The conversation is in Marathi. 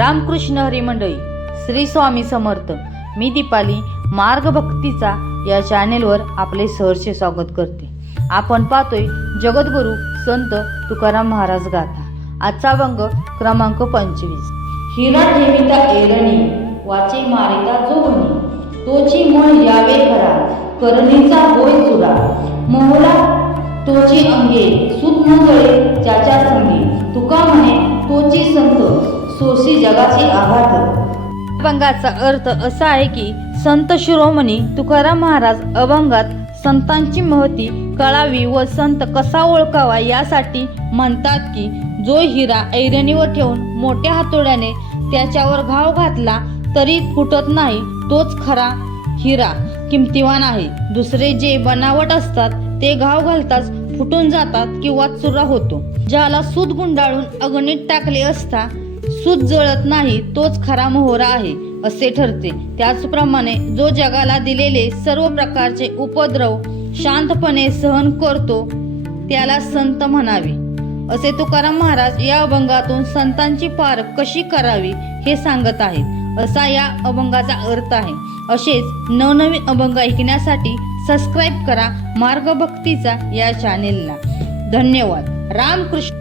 रामकृष्ण हरी मंडळी श्री स्वामी समर्थ. मी दीपाली मार्ग भक्तीचा या चॅनेलवर आपले सहर्षे स्वागत करते. आपण पाहतोय जगद्गुरू संत तुकाराम महाराज गाथा. आजचा भंग क्रमांक पंचवीस. हिरा ठेविता एरणी वाचे मारिता जो म्हणी तोची मन यावे खरा करणीचा होय चुरा मोहला तोची अंगे सुत न त्याच्या संगी तुका सोसी जगाची आघात. अभंगाचा अर्थ असा आहे की संत शिरोमणी तुकाराम महाराज अभंगात संतांची महती कळावी व संत कसा ओळखावा यासाठी म्हणतात की जो हिरा ऐरणीवर ठेवून मोठ्या हातोड्याने त्याच्यावर घाव घातला तरी फुटत नाही तोच खरा हिरा किमतीवान आहे. दुसरे जे बनावट असतात ते घाव घालताच फुटून जातात किंवा चुरा होतो. ज्याला सूत गुंडाळून अग्नीत टाकले असता सूत जळत नाही तोच खरा मोहरा आहे असे ठरते. त्याचप्रमाणे जो जगाला दिलेले सर्व प्रकारचे उपद्रव शांतपणे सहन करतो त्याला संत म्हणावे. असे तुकाराम महाराज या अभंगातून संतांची पार कशी करावी हे सांगत आहेत. असा या अभंगाचा अर्थ आहे. असेच नवनवीन अभंग ऐकण्यासाठी सबस्क्राईब करा मार्गभक्तीचा या चॅनेलला धन्यवाद. रामकृष्ण